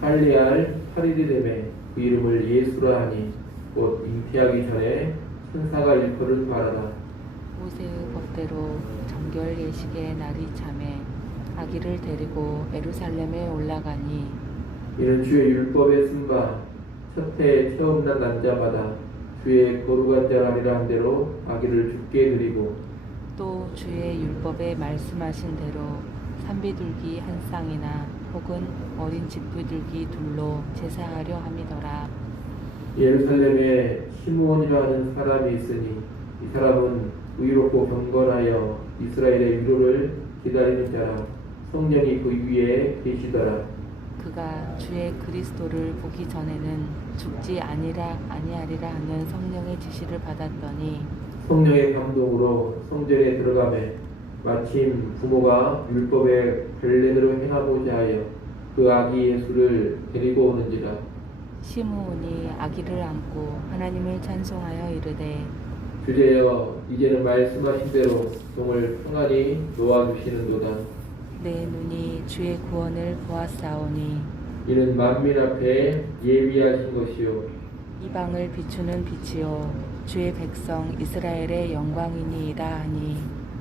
할리알 8일이 되매 그 이름을 예수라 하니 곧 잉태하기 전에 천사가 일컬을 바라다. 모세의 법대로 정결 예식의 날이 참에 아기를 데리고 에루살렘에 올라가니 이는 주의 율법에 쓴바 첫해 처음 난 남자마다 주의 거룩한 자라리라 한 대로 아기를 죽게 드리고 또 주의 율법에 말씀하신 대로 산비둘기 한 쌍이나 혹은 어린 집비둘기 둘로 제사하려 함이더라. 예루살렘에 시므온이라 하는 사람이 있으니 이 사람은 의롭고 경건하여 이스라엘의 위로를 기다리는 자라 성령이 그 위에 계시더라 그가 주의 그리스도를 보기 전에는 죽지 아니라 아니하리라 하는 성령의 지시를 받았더니 성령의 감동으로 성전에 들어가매 마침 부모가 율법의 벨렌으로 행하고자 하여 그 아기 예수를 데리고 오는지라. 시므온이 아기를 안고 하나님을 찬송하여 이르되 주제여 이제는 말씀하신 대로 종을 평안히 놓아주시는도다. 내 눈이 주의 구원을 보았사오니 이는 만민 앞에 예비하신 것이요. 이방을 비추는 빛이요. 주의 백성 이스라엘의 영광이니이다 하니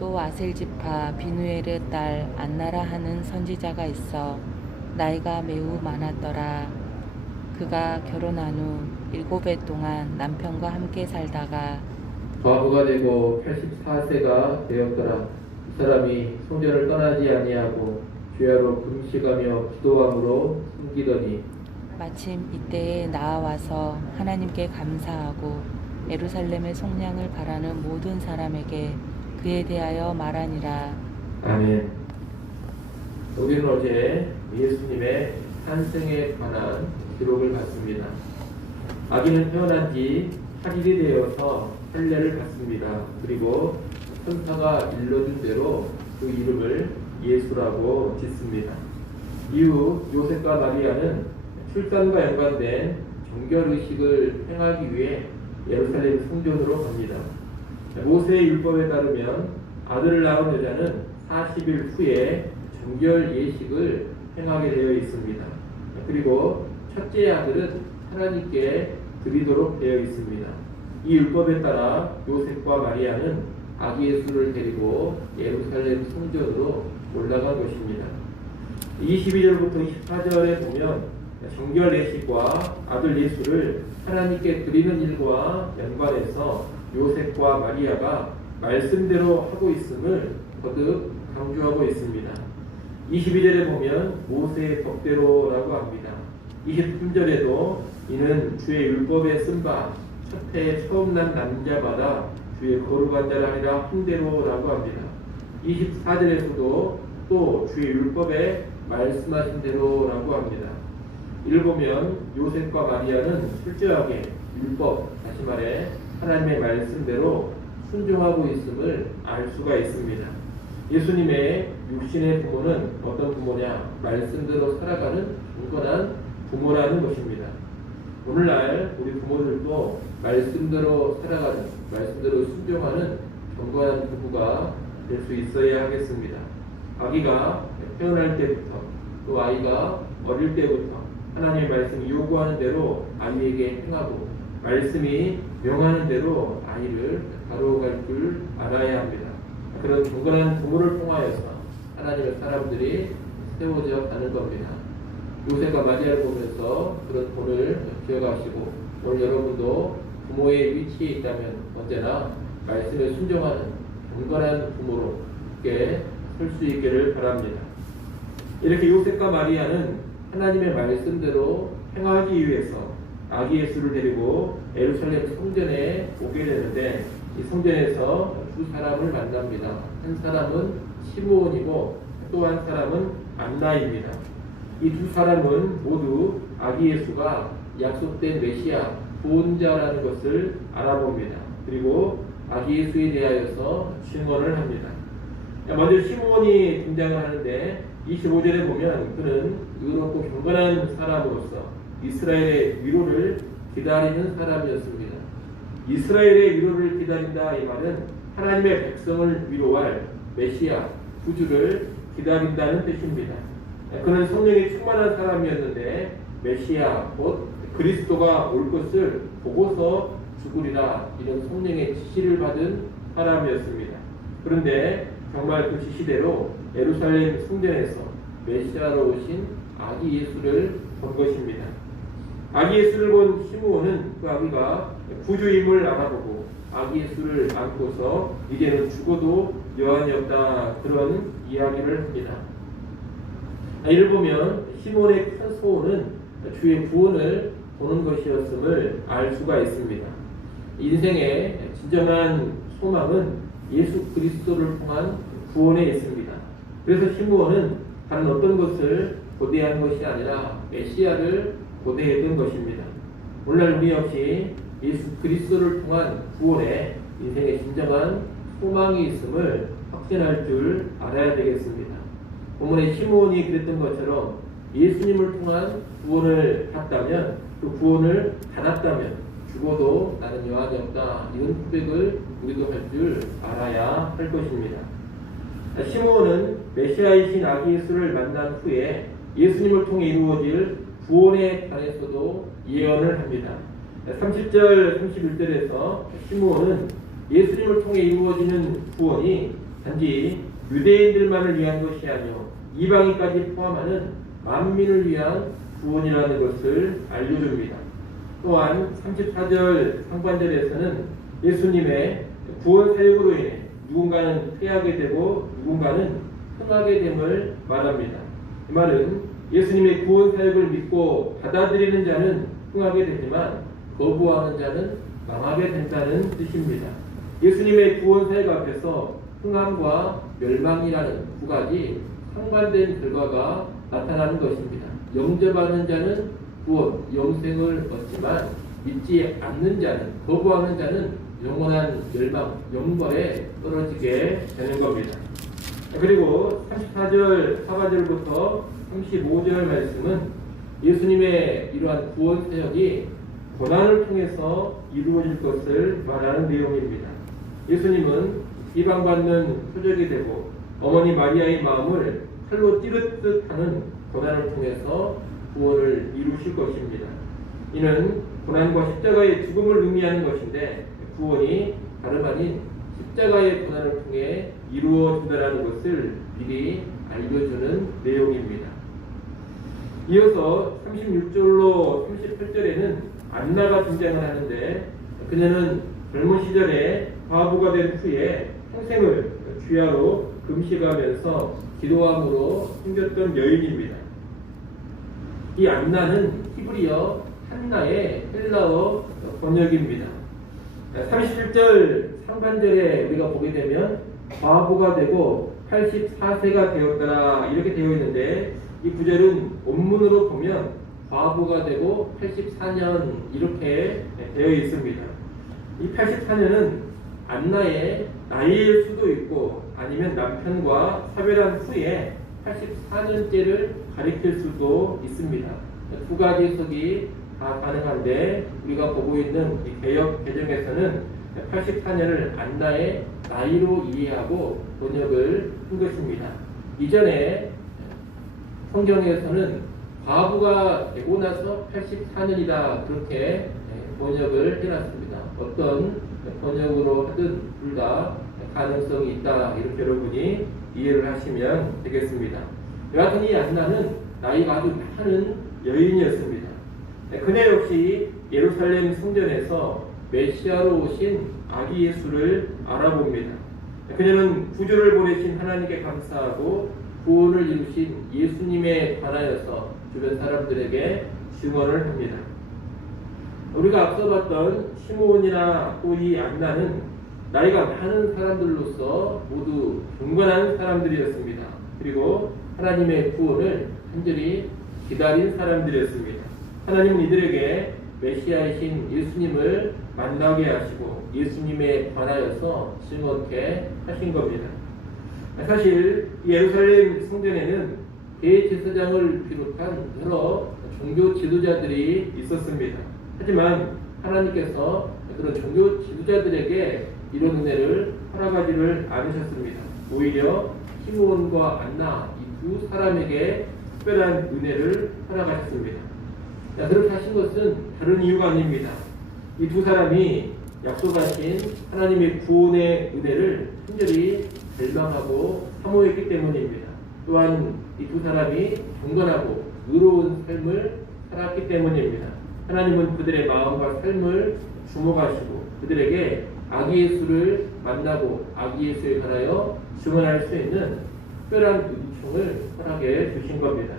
또 아셀지파 비누엘의 딸 안나라 하는 선지자가 있어 나이가 매우 많았더라. 그가 결혼한 후 일곱 해 동안 남편과 함께 살다가 과부가 되고 84세가 되었더라 이 사람이 성전을 떠나지 아니하고 주야로 금식하며 기도함으로 숨기더니 마침 이때에 나와서 하나님께 감사하고 예루살렘의 속량을 바라는 모든 사람에게 그에 대하여 말하니라. 아멘. 우리는 어제 예수님의 탄생에 관한 기록을 봤습니다. 아기는 태어난 지 8일이 되어서 할례를 받습니다. 그리고 천사가 일러준 대로 그 이름을 예수라고 짓습니다. 이후 요셉과 마리아는 출산과 연관된 정결 의식을 행하기 위해 예루살렘 성전으로 갑니다. 모세의 율법에 따르면 아들을 낳은 여자는 40일 후에 정결 예식을 행하게 되어 있습니다. 그리고 첫째 아들은 하나님께 드리도록 되어 있습니다. 이 율법에 따라 요셉과 마리아는 아기 예수를 데리고 예루살렘 성전으로 올라간 것입니다. 22절부터 24절에 보면 정결 예식과 아들 예수를 하나님께 드리는 일과 연관해서 요셉과 마리아가 말씀대로 하고 있음을 거듭 강조하고 있습니다. 22절에 보면 모세의 법대로라고 합니다. 23절에도 이는 주의 율법에 쓴바 첫해 처음 난 남자마다 주의 거룩한 자라 하리라 한대로라고 합니다. 24절에서도 또 주의 율법에 말씀하신 대로라고 합니다. 읽으면 요셉과 마리아는 철저하게 율법, 다시 말해 하나님의 말씀대로 순종하고 있음을 알 수가 있습니다. 예수님의 육신의 부모는 어떤 부모냐? 말씀대로 살아가는 경건한 부모라는 것입니다. 오늘날 우리 부모들도 말씀대로 살아가는, 말씀대로 순종하는 경건한 부부가 될 수 있어야 하겠습니다. 아기가 태어날 때부터 또 아이가 어릴 때부터 하나님의 말씀이 요구하는 대로 아이에게 행하고 말씀이 명하는 대로 아이를 다루어갈 줄 알아야 합니다. 그런 경건한 부모를 통하여서 하나님의 사람들이 세워져 가는 겁니다. 요셉과 마리아를 보면서 그런 본을 기억하시고 오늘 여러분도 부모의 위치에 있다면 언제나 말씀에 순종하는 경건한 부모로 함께 설수 있기를 바랍니다. 이렇게 요셉과 마리아는 하나님의 말씀대로 행하기 위해서 아기 예수를 데리고 예루살렘 성전에 오게 되는데 이 성전에서 두 사람을 만납니다. 한 사람은 시므온이고 또 한 사람은 안나입니다. 이 두 사람은 모두 아기 예수가 약속된 메시아 구원자라는 것을 알아봅니다. 그리고 아기 예수에 대하여서 증언을 합니다. 먼저 시므온이 등장을 하는데 25절에 보면 그는 의롭고 경건한 사람으로서 이스라엘의 위로를 기다리는 사람이었습니다. 이스라엘의 위로를 기다린다 이 말은 하나님의 백성을 위로할 메시아 구주를 기다린다는 뜻입니다. 그는 성령이 충만한 사람이었는데 메시아 곧 그리스도가 올 것을 보고서 죽으리라 이런 성령의 지시를 받은 사람이었습니다. 그런데 정말 그 지시대로 예루살렘 성전에서 메시아로 오신 아기 예수를 본 것입니다. 아기 예수를 본 시므온은 그 아기가 구주임을 알아보고 아기 예수를 안고서 이제는 죽어도 여한이 없다 그런 이야기를 합니다. 이를 보면 시몬의 큰 소원은 주의 구원을 보는 것이었음을 알 수가 있습니다. 인생의 진정한 소망은 예수 그리스도를 통한 구원에 있습니다. 그래서 시므온은 다른 어떤 것을 고대한 것이 아니라 메시아를 고대했던 것입니다. 오늘날 우리 역시 예수 그리스도를 통한 구원에 인생의 진정한 소망이 있음을 확신할 줄 알아야 되겠습니다. 본문의 시므온이 그랬던 것처럼 예수님을 통한 구원을 받다면 그 구원을 받았다면 죽어도 나는 여한이 없다 이런 고백을 우리도 할 줄 알아야 할 것입니다. 시므온은 메시아이신 아기 예수를 만난 후에 예수님을 통해 이루어질 구원에 관해서도 예언을 합니다. 30절 31절에서 시므온은 예수님을 통해 이루어지는 구원이 단지 유대인들만을 위한 것이 아니요 이방인까지 포함하는 만민을 위한 구원이라는 것을 알려줍니다. 또한 34절 상반절에서는 예수님의 구원 사역으로 인해 누군가는 패하게 되고 누군가는 흥하게 됨을 말합니다. 이 말은 예수님의 구원 사역을 믿고 받아들이는 자는 흥하게 되지만 거부하는 자는 망하게 된다는 뜻입니다. 예수님의 구원 사역 앞에서 흥함과 멸망이라는 두 가지 상반된 결과가 나타나는 것입니다. 영접하는 자는 구원, 영생을 얻지만 믿지 않는 자는 거부하는 자는 영원한 멸망, 영벌에 떨어지게 되는 겁니다. 그리고 34절 하반절부터 35절 말씀은 예수님의 이러한 구원 사역이 고난을 통해서 이루어질 것을 말하는 내용입니다. 예수님은 비방받는 표적이 되고 어머니 마리아의 마음을 칼로 찌르듯 하는 고난을 통해서 구원을 이루실 것입니다. 이는 고난과 십자가의 죽음을 의미하는 것인데 구원이 다름 아닌 십자가의 고난을 통해 이루어진다는 것을 미리 알려주는 내용입니다. 이어서 36절로 38절에는 안나가 등장을 하는데 그녀는 젊은 시절에 과부가 된 후에 평생을 주야로 금식하면서 기도함으로 숨겼던 여인입니다. 이 안나는 히브리어 한나의 헬라어 번역입니다. 31절 상반절에 우리가 보게 되면 과부가 되고 84세가 되었더라 이렇게 되어 있는데 이 구절은 원문으로 보면 과부가 되고 84년 이렇게 되어 있습니다. 이 84년은 안나의 나이일 수도 있고 아니면 남편과 사별한 후에 84년째를 가리킬 수도 있습니다. 두 가지 해석이 다 가능한데 우리가 보고 있는 이 개혁 개정에서는 84년을 안나의 나이로 이해하고 번역을 한 것입니다. 이전에 성경에서는 과부가 되고 나서 84년이다 그렇게 번역을 해놨습니다. 어떤 번역으로 하든 둘 다 가능성이 있다 이렇게 여러분이 이해를 하시면 되겠습니다. 여하튼 이 안나는 나이가 아주 많은 여인이었습니다. 그녀 역시 예루살렘 성전에서 메시아로 오신 아기 예수를 알아봅니다. 그녀는 구주를 보내신 하나님께 감사하고 구원을 이루신 예수님에 관하여서 주변 사람들에게 증언을 합니다. 우리가 앞서 봤던 시므온이나 또이 안나는 나이가 많은 사람들로서 모두 경건한 사람들이었습니다. 그리고 하나님의 구원을 간절히 기다린 사람들이었습니다. 하나님은 이들에게 메시아이신 예수님을 만나게 하시고 예수님에 관하여서 증언케 하신 겁니다. 사실 예루살렘 성전에는 대제사장을 비롯한 여러 종교 지도자들이 있었습니다. 하지만 하나님께서 그런 종교 지도자들에게 이런 은혜를 허락하지를 않으셨습니다. 오히려 시므온과 안나 이 두 사람에게 특별한 은혜를 허락하셨습니다. 자, 그렇게 하신 것은 다른 이유가 아닙니다. 이 두 사람이 약속하신 하나님의 구원의 은혜를 친절히 절망하고 사모했기 때문입니다. 또한 이 두 사람이 경건하고 의로운 삶을 살았기 때문입니다. 하나님은 그들의 마음과 삶을 주목하시고 그들에게 아기 예수를 만나고 아기 예수에 관하여 증언할 수 있는 특별한 은총을 허락해 주신 겁니다.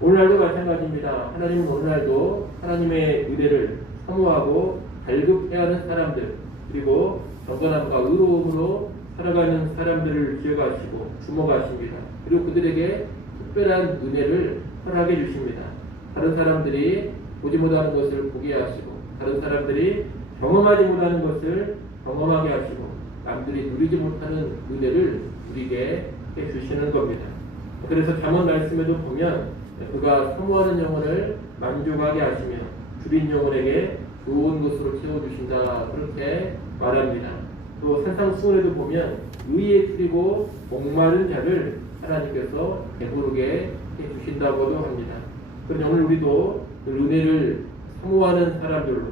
오늘날도 마찬가지입니다. 하나님은 오늘날도 하나님의 은혜를 사모하고 갈급해야 하는 사람들 그리고 경건함과 의로움으로 살아가는 사람들을 기억하시고 주목하십니다. 그리고 그들에게 특별한 은혜를 허락해 주십니다. 다른 사람들이 보지 못하는 것을 보게 하시고 다른 사람들이 경험하지 못하는 것을 경험하게 하시고 남들이 누리지 못하는 은혜를 우리에게 해 주시는 겁니다. 그래서 잠언 말씀에도 보면 그가 사모하는 영혼을 만족하게 하시며 줄인 영혼에게 좋은 것으로 채워주신다 그렇게 말합니다. 또 산상수훈에도 보면 의에 줄이고 목마른 자를 하나님께서 배부르게 해 주신다고도 합니다. 그래서 오늘 우리도 그 은혜를 사모하는 사람들로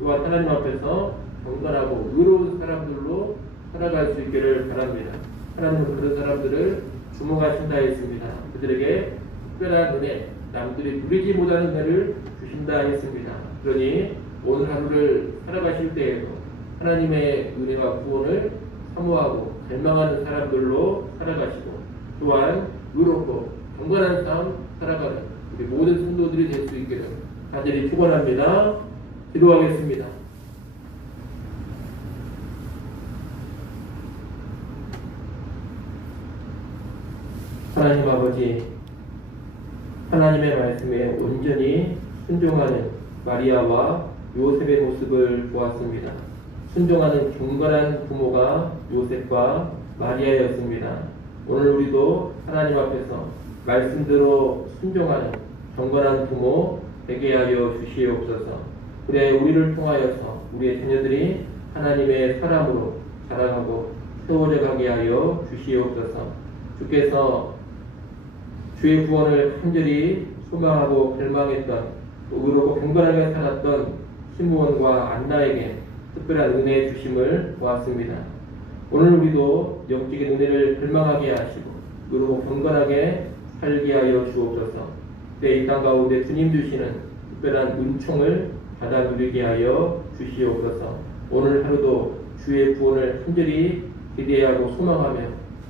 또한 하나님 앞에서 경건하고 의로운 사람들로 살아갈 수 있기를 바랍니다. 하나님은 그런 사람들을 주목하신다 했습니다. 그들에게 특별한 은혜, 남들이 누리지 못하는 은혜를 주신다 했습니다. 그러니 오늘 하루를 살아가실 때에도 하나님의 은혜와 구원을 사모하고 갈망하는 사람들로 살아가시고 또한 의롭고 경건한 삶 살아가는 우리 모든 성도들이 될 수 있기를 간절히 축원합니다. 기도하겠습니다. 하나님 아버지, 하나님의 말씀에 온전히 순종하는 마리아와 요셉의 모습을 보았습니다. 순종하는 경건한 부모가 요셉과 마리아였습니다. 오늘 우리도 하나님 앞에서 말씀대로 순종하는 경건한 부모 되게 하여 주시옵소서. 그래 우리를 통하여서 우리의 자녀들이 하나님의 사람으로 자라가고 세워져 가게 하여 주시옵소서. 주께서 주의 구원을 간절히 소망하고 갈망했던 또 의롭고 경건하게 살았던 시므온과 안나에게 특별한 은혜 주심을 보았습니다. 오늘 우리도 영적인 은혜를 갈망하게 하시고 의롭고 경건하게 살게 하여 주옵소서. 내이땅 가운데 주님 주시는 특별한 은총을 받아 누리게 하여 주시옵소서. 오늘 하루도 주의 구원을 간절히 기대하고 소망하며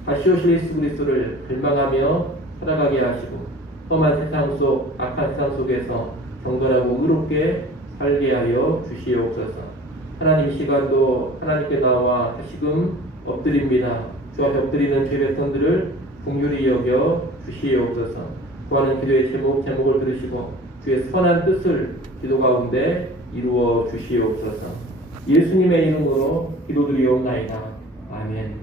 다시 오실 예수 그리스도를 갈망하며 살아가게 하시고 험한 세상 속 악한 세상 속에서 경건하고 의롭게 살게 하여 주시옵소서. 하나님 이 시간도 하나님께 나와 다시금 엎드립니다. 주 앞에 엎드리는 죄 백성들을 긍휼히 여겨 주시옵소서. 구하는 기도의 제목 제목을 들으시고 주의 선한 뜻을 기도 가운데 이루어 주시옵소서. 예수님의 이름으로 기도드리옵나이다. 아멘.